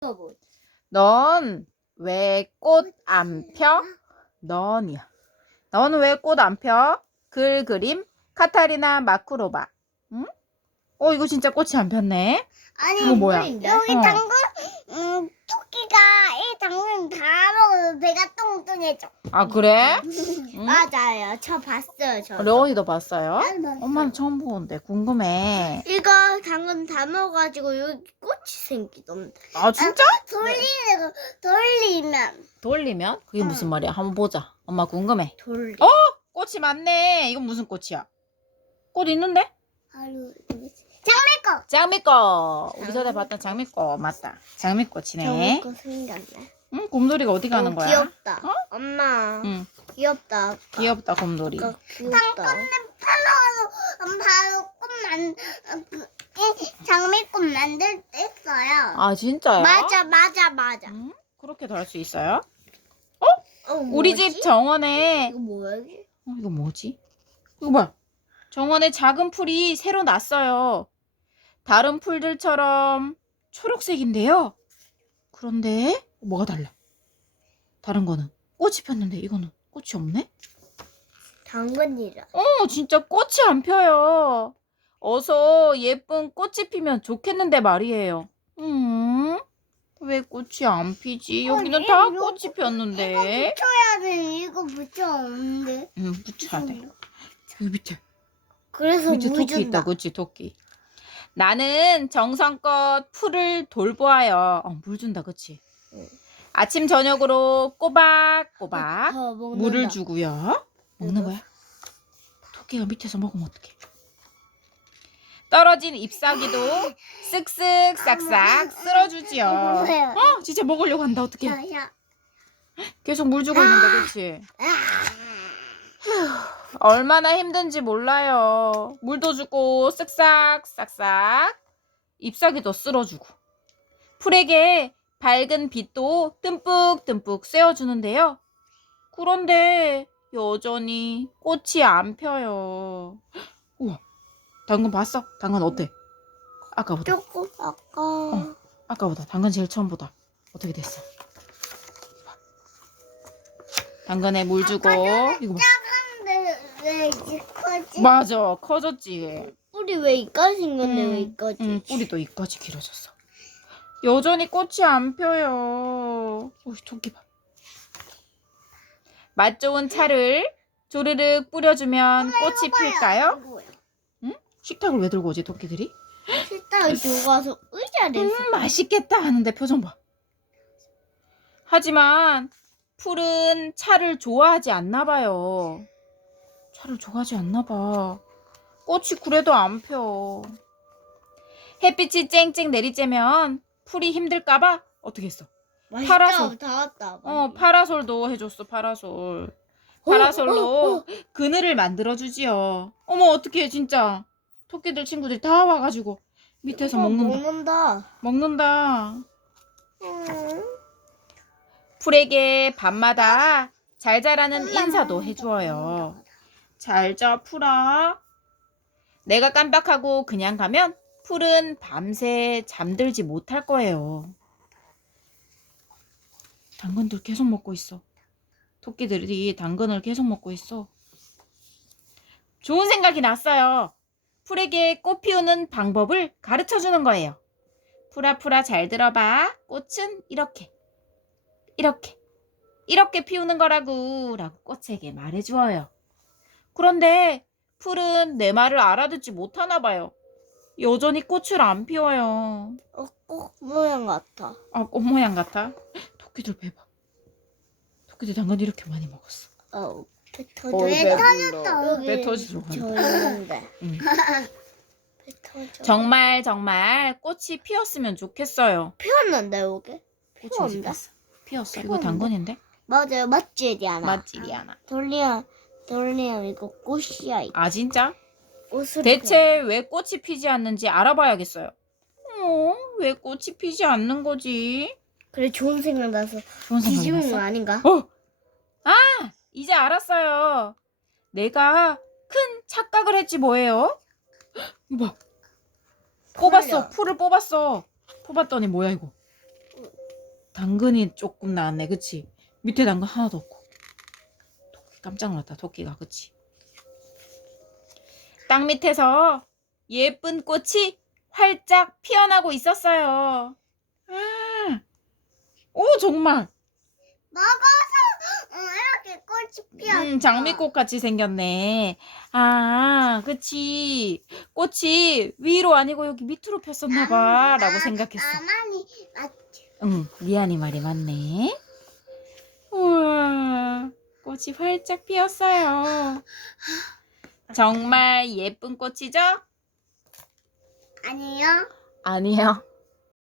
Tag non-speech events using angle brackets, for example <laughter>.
뭐. 넌왜 꽃 안 펴? 넌이야. 넌 왜 꽃 안 펴? 글 그림 카타리나 마쿠로바. 응? 어 이거 진짜 꽃이 안 폈네. 아니 이거 뭐야? 여기 어. 당근 음, 토끼가 이 당근 바로 배가 뚱뚱해져. 아 그래? <laughs> 응? 맞아요. 저 봤어요. 저. 레온이도 봤어요? 난 봤어요. 엄마는 처음 보는데 궁금해. 이거 당근 다 먹어가지고 여기 꽃이 생기던데. 아 진짜? 돌리는 거 돌리면 돌리면? 그게 무슨 말이야? 한번 보자. 엄마 궁금해. 돌리. 어? 꽃이 많네. 이건 무슨 꽃이야? 꽃 있는데? 바로 장미꽃. 장미꽃. 우리 전에 봤던 장미꽃 맞다. 장미꽃 이네. 장미꽃 생겼네. 응, 곰돌이가 어디 가는 어, 거야? 귀엽다. 어? 엄마. 응, 귀엽다. 귀엽다 곰돌이. 아까 귀엽다. 바로 바로 꽃만 장미꽃 만들 때 써요. 아 진짜요? 맞아 맞아 맞아. 응? 그렇게도 할 수 있어요? 어, 우리 뭐지? 집 정원에 이거 뭐야 이게? 어, 이거 뭐지? 이거 뭐야? 정원에 작은 풀이 새로 났어요. 다른 풀들처럼 초록색인데요. 그런데 뭐가 달라? 다른 거는 꽃이 폈는데 이거는 꽃이 없네? 당근이라. 어, 진짜 꽃이 안 펴요. 어서 예쁜 꽃이 피면 좋겠는데 말이에요. 음, 왜 꽃이 안 피지? 여기는 어, 다 이거- 꽃이 폈는데. 붙여야 돼. 이거 붙여 없는데. 음, 붙여야 돼. 여기 밑에. 그래서 밑에 물 토끼 있다. 그치, 토끼. 나는 정성껏 풀을 돌보아요. 어, 물 준다, 그치? 응. 아침, 저녁으로 꼬박꼬박 어, 먹는다. 물을 주고요. 먹는 이거. 거야? 토끼가 밑에서 먹으면 어떡해? 떨어진 잎사귀도 쓱쓱 싹싹 쓸어주지요. 이거 뭐야? 어, 진짜 먹으려고 한다, 어떡해? 계속 물 주고 있는데, 그치? 얼마나 힘든지 몰라요. 물도 주고 쓱싹 싹싹 잎사귀도 쓸어주고 풀에게 밝은 빛도 듬뿍 듬뿍 쐬어주는데요. 그런데 여전히 꽃이 안 펴요. <gasps> 우와, 당근 봤어? 당근 어때? 아까보다. 조금 아까 어. 아까보다. 당근 제일 처음보다 어떻게 됐어? 당근에 물 주고 이거 봐. 왜 이렇게 커지? 맞아, 커졌지. 뿌리 왜 이까지 생겼네 음, 왜 이까지? 응, 뿌리도 이까지 길어졌어. 여전히 꽃이 안 펴요. 오, 토끼 봐. 맛 좋은 차를 조르륵 뿌려주면 꽃이 필까요? 식탁을 왜 들고 오지, 토끼들이? 식탁에 들어가서 의자를 음, 맛있겠다 하는데 표정 봐. 하지만 풀은 차를 좋아하지 않나 봐요. 차를 좋아하지 않나 봐. 꽃이 그래도 안 펴. 햇빛이 쨍쨍 내리쬐면 풀이 힘들까봐 어떻게 했어? 맛있다 파라솔. 다 왔다. 어, 파라솔도 해줬어, 파라솔. 파라솔로 그늘을 만들어주지요. 어머, 어떡해, 진짜. 토끼들 친구들이 다 와가지고 밑에서 먹는다. 먹는다. 먹는다. 음. 풀에게 밤마다 잘 자라는 인사도 해주어요. 잘 자, 풀아. 내가 깜빡하고 그냥 가면 풀은 밤새 잠들지 못할 거예요. 당근들 계속 먹고 있어. 토끼들이 당근을 계속 먹고 있어. 좋은 생각이 났어요. 풀에게 꽃 피우는 방법을 가르쳐 주는 거예요. 풀아, 잘 들어봐. 꽃은 이렇게, 이렇게, 이렇게 피우는 거라고, 라고 꽃에게 말해주어요. 그런데 풀은 내 말을 알아듣지 못하나 봐요. 여전히 꽃을 안 피워요. 어, 꼭 모양 같아. 아, 꽃 모양 같아? 토끼들 배봐. 토끼들 당근 이렇게 많이 먹었어. 어, 배 어, 터져. 배 터졌다. 배 터지러 저 간다. 있는데. 응. <laughs> 배 터져. 정말 정말 꽃이 피었으면 좋겠어요. 피웠는데 여기? 꽃이 피웠는데? 피었어? 피었어. 이거 피웠는데? 당근인데? 맞아요, 맞지, 리아나? 맞지, 리아나? 돌리야, 돌리야, 이거 꽃이야. 이거. 아, 진짜? 옷을 대체 왜 꽃이 피지 않는지 알아봐야겠어요. 어, 왜 꽃이 피지 않는 거지? 그래 좋은 생각 나서 좋은 생각이 뒤집은 거 났어. 아닌가? 어! 아! 이제 알았어요. 내가 큰 착각을 했지 뭐예요? 헉, 이거 봐. 뽑았어. 풀을 뽑았어. 뽑았더니 뭐야 이거? 당근이 조금 나왔네, 그치? 밑에 당근 하나도 없고. 깜짝 놀랐다, 토끼가, 그치? 땅 밑에서 예쁜 꽃이 활짝 피어나고 있었어요. 아, 오, 정말. 먹어서 어, 이렇게 꽃이 피었어. 음, 장미꽃 같이 생겼네. 아, 그치. 꽃이 위로 아니고 여기 밑으로 폈었나 봐. 라고 생각했어. 나만이 맞죠. 응, 리안이 말이 맞네. 우와, 꽃이 활짝 피었어요. 정말 예쁜 꽃이죠? 아니요. 아니요.